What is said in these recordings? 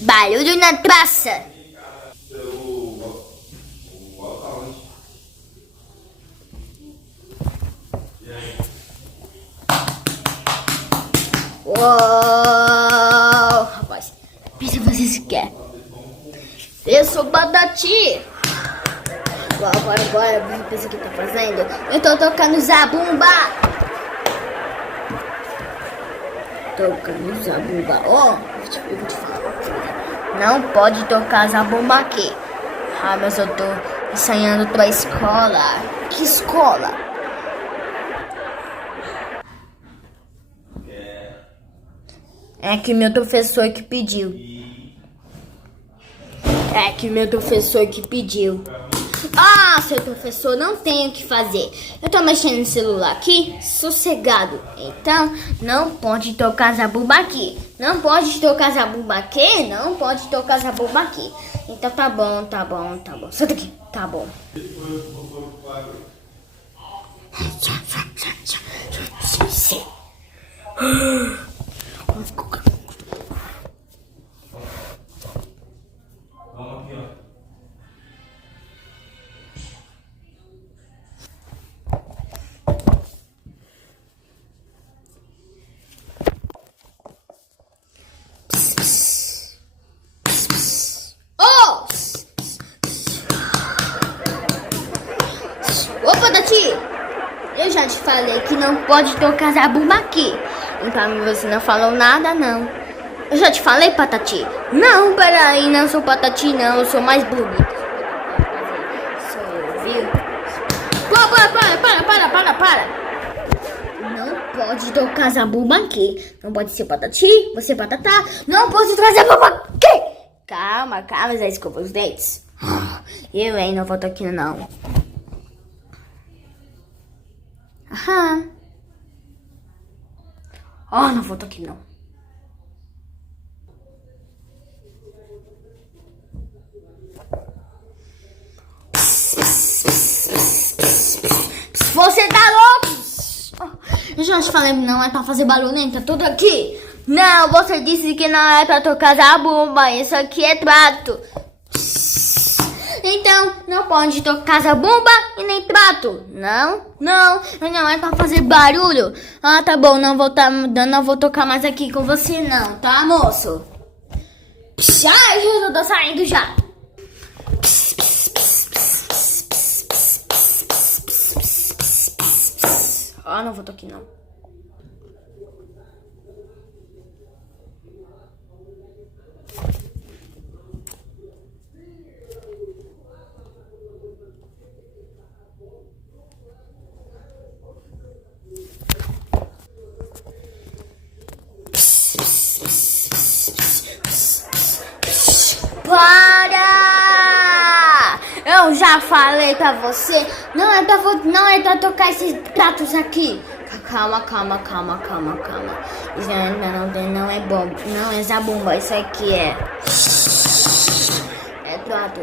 Barulho na praça. Uou, rapaz, pensa vocês querem. Eu sou Patati. Agora, pensa o que tá fazendo? Eu tô tocando zabumba. Tocando zabumba. Eu vou te falar uma coisa. Não pode tocar zabumba aqui. Ah, mas eu tô ensaiando pra escola. Que escola? É que meu professor que pediu. Ah, seu professor, não tem o que fazer. Eu tô mexendo no celular aqui, sossegado. Então, não pode tocar zabumba aqui. Não pode tocar zabumba aqui. Não pode tocar zabumba aqui. Então tá bom. Sai daqui, tá bom. Opa, Tati! Eu já te falei que não pode tocar zabumba aqui. Então você não falou nada, não. Eu já te falei, Patati? Não, peraí, não sou Patati, não. Eu sou mais bonita. Sou eu, viu? Para! Não pode tocar zabumba aqui. Não pode ser Patati, você Patatá. Não pode tocar zabumba aqui. Calma, já escova os dentes. Eu, hein, não vou tocar aqui, não. Aham. Não vou tocar aqui, não. Você tá louco? Eu já te falei, não é pra fazer barulho, tá tudo aqui. Não, você disse que não é pra tocar zabumba. Isso aqui é trato. Então, não pode tocar zabumba e nem prato. Não é pra fazer barulho. Ah, tá bom, não vou tocar mais aqui com você não, tá, moço? Ai, eu tô saindo já. Não vou tocar aqui não. Para! Eu já falei pra você, não é pra tocar esses pratos aqui. Calma. Isso não é bom, não é zabumba, isso aqui é prato.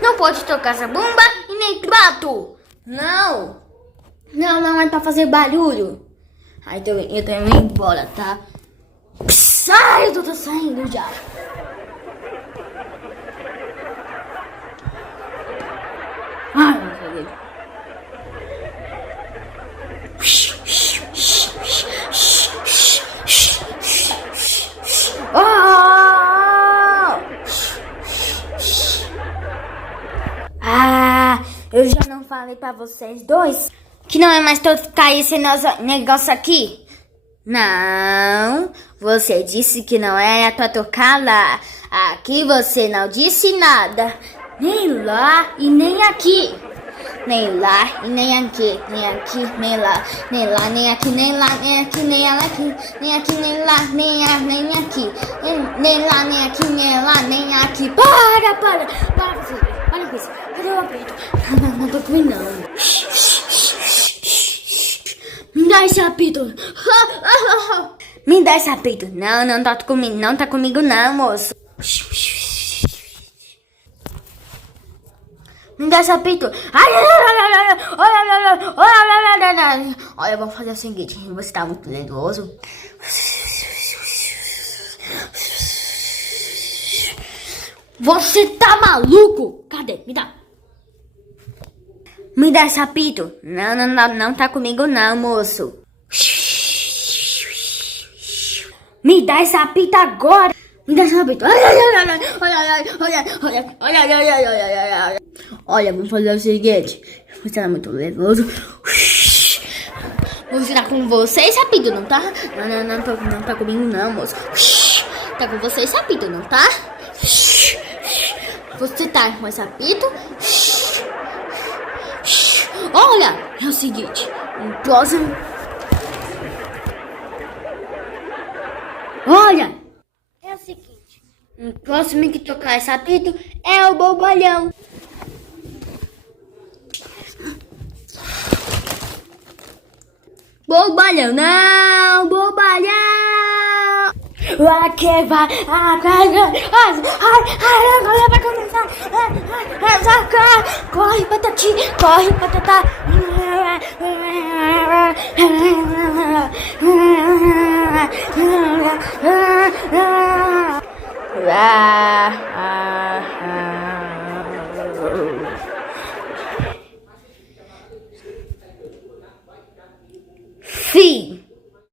Não pode tocar zabumba e nem prato. Não é pra fazer barulho. Aí eu tô indo embora, tá? Sai, eu tô saindo já. Não sei. Eu já não falei pra vocês dois que não é mais tocar esse negócio aqui? Não, você disse que não é pra tocar lá. Aqui você não disse nada. Nem lá e nem aqui. Nem lá e nem aqui. Nem aqui, nem lá. Nem lá, nem aqui, nem lá, nem aqui, nem lá aqui. Nem aqui, nem lá, nem aqui. Nem lá, nem aqui, nem lá, nem aqui. Para vocês. Olha com isso. Cadê o apito? Não tô com ele, não. Me dá esse apito. Me dá esse apito. Não tá comigo. Não tá comigo, não, moço. Me dá esse apito. Olha, vamos fazer o seguinte. Você tá muito nervoso. Você tá maluco? Cadê? Me dá. Me dá esse apito. Não tá comigo não, moço. Me dá esse apito agora. Me dá esse apito. Olha, vamos fazer o seguinte. Você tá muito nervoso. Vou tirar com você esse apito, não tá? Não tá comigo não, moço. Tá com você esse apito, não tá? Você tá com esse apito? Olha, é o seguinte. O próximo... Olha, é o seguinte. O próximo que tocar esse apito é o bobalhão. Bobalhão, não, bobalhão. Aqui vai, agora vai começar. Corre, patati, corre, patatá.